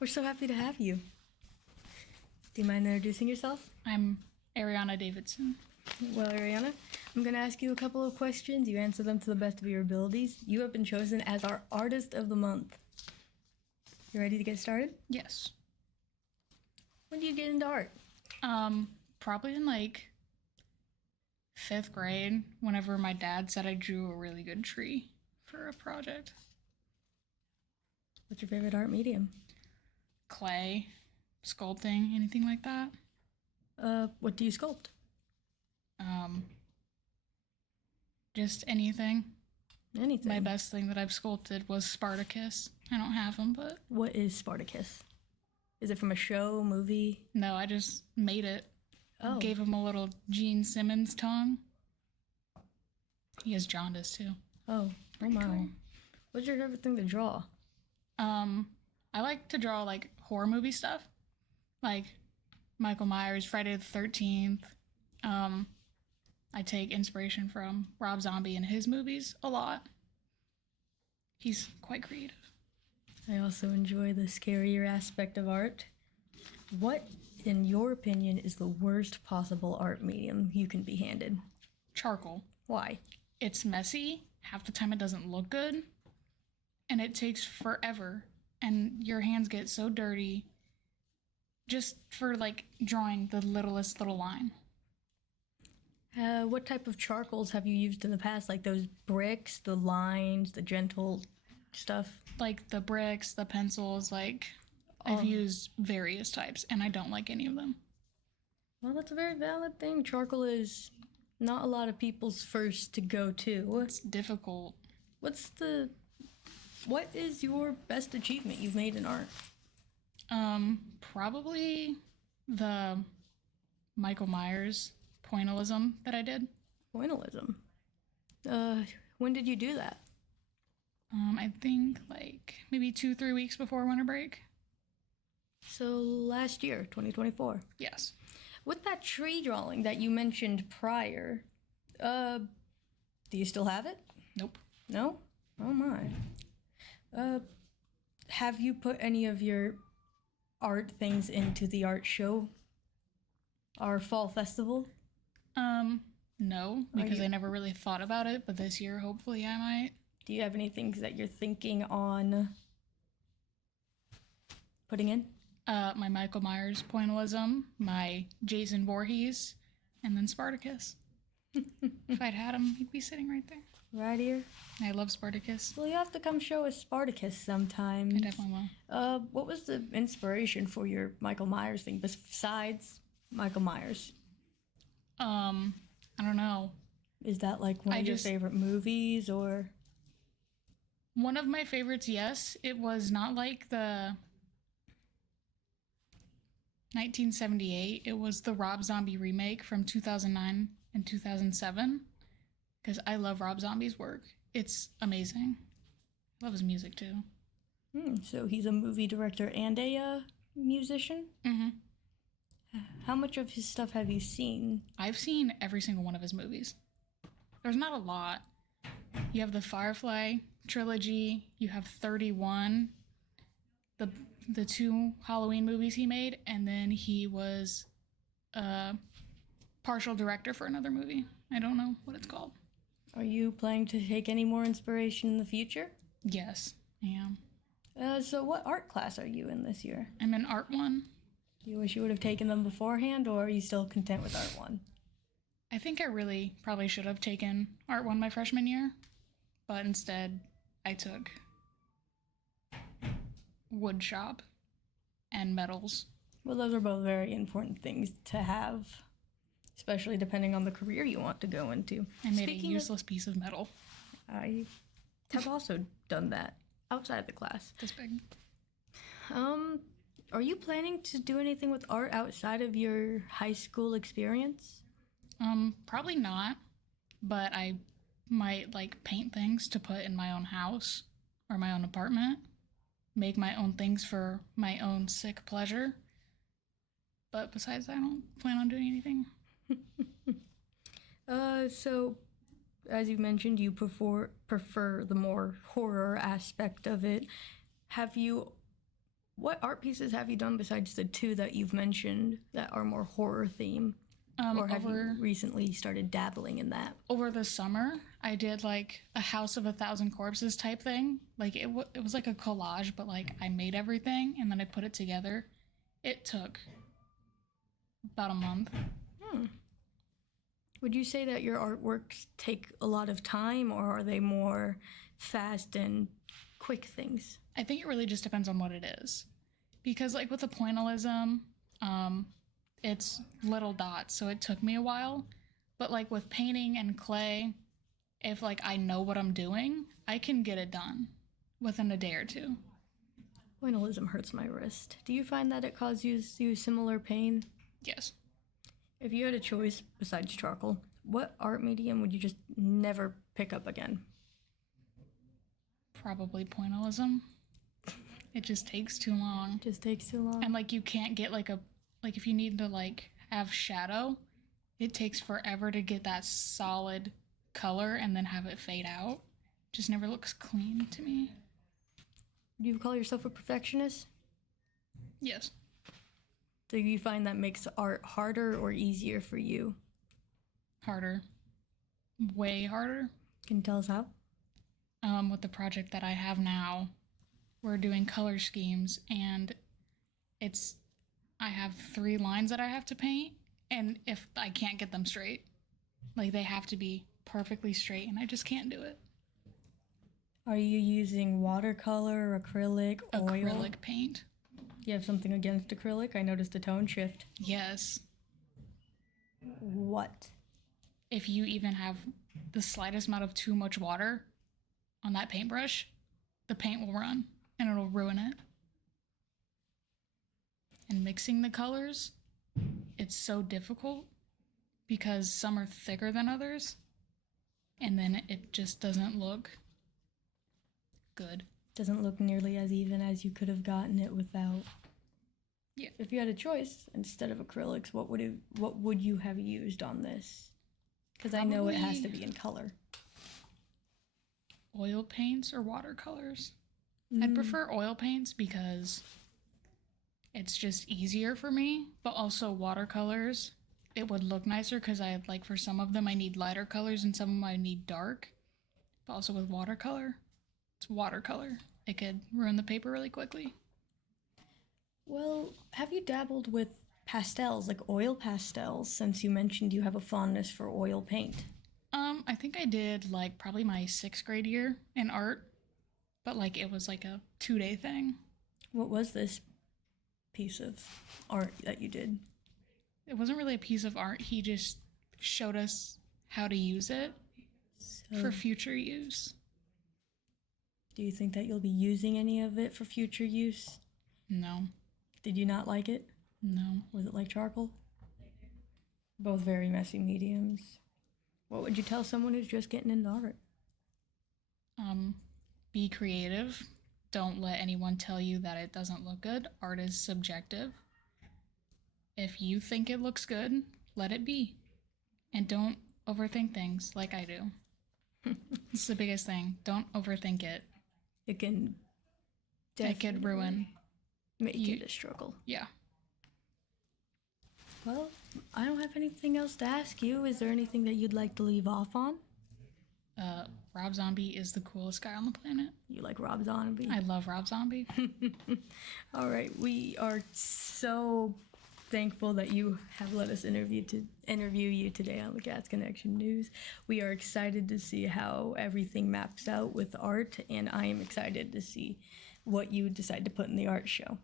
We're so happy to have you. Do you mind introducing yourself? I'm Arianna Davidson. Well, Arianna, I'm going to ask you a couple of questions. You answer them to the best of your abilities. You have been chosen as our Artist of the Month. You ready to get started? Yes. When do you get into art? Probably in like 5th grade, whenever my dad said I drew a really good tree for a project. What's your favorite art medium? Clay, sculpting, anything like that. What do you sculpt? Just anything. Anything. My best thing that I've sculpted was Spartacus. I don't have him, but... What is Spartacus? Is it from a show, movie? No, I just made it. Oh. Gave him a little Gene Simmons tongue. He has jaundice, too. Oh my. Cool. What's your favorite thing to draw? I like to draw, like, horror movie stuff. Like, Michael Myers, Friday the 13th. I take inspiration from Rob Zombie and his movies a lot. He's quite creative. I also enjoy the scarier aspect of art. What, in your opinion, is the worst possible art medium you can be handed? Charcoal. Why? It's messy. Half the time it doesn't look good. And it takes forever. And your hands get so dirty just for, like, drawing the littlest little line. What type of charcoals have you used in the past? Like those bricks, the lines, the gentle stuff? Like the bricks, the pencils, like, I've used various types, and I don't like any of them. Well, that's a very valid thing. Charcoal is not a lot of people's first to go to. It's difficult. What is your best achievement you've made in art? Probably the Michael Myers pointillism that I did. Pointillism? When did you do that? I think like maybe 2-3 weeks before winter break. So last year, 2024. Yes. With that tree drawing that you mentioned prior, do you still have it? Nope. No? Oh my. Have you put any of your art things into the art show? Our fall festival? No, because I never really thought about it, but this year, hopefully I might. Do you have any things that you're thinking on putting in? My Michael Myers pointillism, my Jason Voorhees, and then Spartacus. If I'd had him, he'd be sitting right there. Right here? I love Spartacus. Well, you have to come show us Spartacus sometime. I definitely will. What was the inspiration for your Michael Myers thing besides Michael Myers? I don't know. Is that like one of your favorite movies or? One of my favorites, yes. It was not like the 1978. It was the Rob Zombie remake from 2009 and 2007. Because I love Rob Zombie's work. It's amazing. I love his music, too. So he's a movie director and a musician? Mm-hmm. How much of his stuff have you seen? I've seen every single one of his movies. There's not a lot. You have the Firefly trilogy. You have 31. The 2 Halloween movies he made. And then he was a partial director for another movie. I don't know what it's called. Are you planning to take any more inspiration in the future? Yes, I am. So what art class are you in this year? I'm in Art 1. Do you wish you would have taken them beforehand, or are you still content with Art 1? I think I really probably should have taken Art 1 my freshman year, but instead I took wood shop and metals. Well, those are both very important things to have, especially depending on the career you want to go into. I made a useless piece of metal. I have also done that outside the class. This big. Are you planning to do anything with art outside of your high school experience? Probably not, but I might like paint things to put in my own house or my own apartment, make my own things for my own sick pleasure. But besides that, I don't plan on doing anything. So, as you mentioned, you prefer the more horror aspect of it. Have you What art pieces have you done besides the two that you've mentioned that are more horror theme? Or have you recently started dabbling in that? Over the summer, I did like a House of 1,000 Corpses type thing. Like it was like a collage, but like I made everything and then I put it together. It took about a month. Would you say that your artworks take a lot of time, or are they more fast and quick things? I think it really just depends on what it is. Because like with the pointillism, it's little dots, so it took me a while. But like with painting and clay, if like I know what I'm doing, I can get it done within a day or two. Pointillism hurts my wrist. Do you find that it causes you similar pain? Yes. If you had a choice besides charcoal, what art medium would you just never pick up again? Probably pointillism. It just takes too long. Just takes too long. And like you can't get like if you need to like have shadow, it takes forever to get that solid color and then have it fade out. Just never looks clean to me. Do you call yourself a perfectionist? Yes. Do you find that makes art harder or easier for you? Harder. Way harder. Can you tell us how? With the project that I have now, we're doing color schemes, and I have 3 lines that I have to paint, and if I can't get them straight, like they have to be perfectly straight, and I just can't do it. Are you using watercolor, acrylic, oil? Acrylic paint. You have something against acrylic? I noticed a tone shift. Yes. What? If you even have the slightest amount of too much water on that paintbrush, the paint will run and it'll ruin it. And mixing the colors, it's so difficult because some are thicker than others, and then it just doesn't look good. Doesn't look nearly as even as you could have gotten it without. Yeah. If you had a choice instead of acrylics, what would you have used on this? Because I know it has to be in color. Oil paints or watercolors? I'd prefer oil paints because it's just easier for me, but also watercolors, it would look nicer because I like for some of them I need lighter colors and some of them I need dark. But also with watercolor, it's watercolor. It could ruin the paper really quickly. Well, have you dabbled with pastels, like oil pastels, since you mentioned you have a fondness for oil paint? I think I did like probably my 6th grade year in art, but like it was like a 2-day thing. What was this piece of art that you did? It wasn't really a piece of art. He just showed us how to use it for future use. Do you think that you'll be using any of it for future use? No. Did you not like it? No. Was it like charcoal? Both very messy mediums. What would you tell someone who's just getting into art? Be creative. Don't let anyone tell you that it doesn't look good. Art is subjective. If you think it looks good, let it be. And don't overthink things like I do. It's the biggest thing. Don't overthink it. It can It could ruin. Make it a struggle. Yeah. Well, I don't have anything else to ask you. Is there anything that you'd like to leave off on? Rob Zombie is the coolest guy on the planet. You like Rob Zombie? I love Rob Zombie. All right, we are so thankful that you have let us interview you today on the Cats Connection News. We are excited to see how everything maps out with art, and I am excited to see what you decide to put in the art show.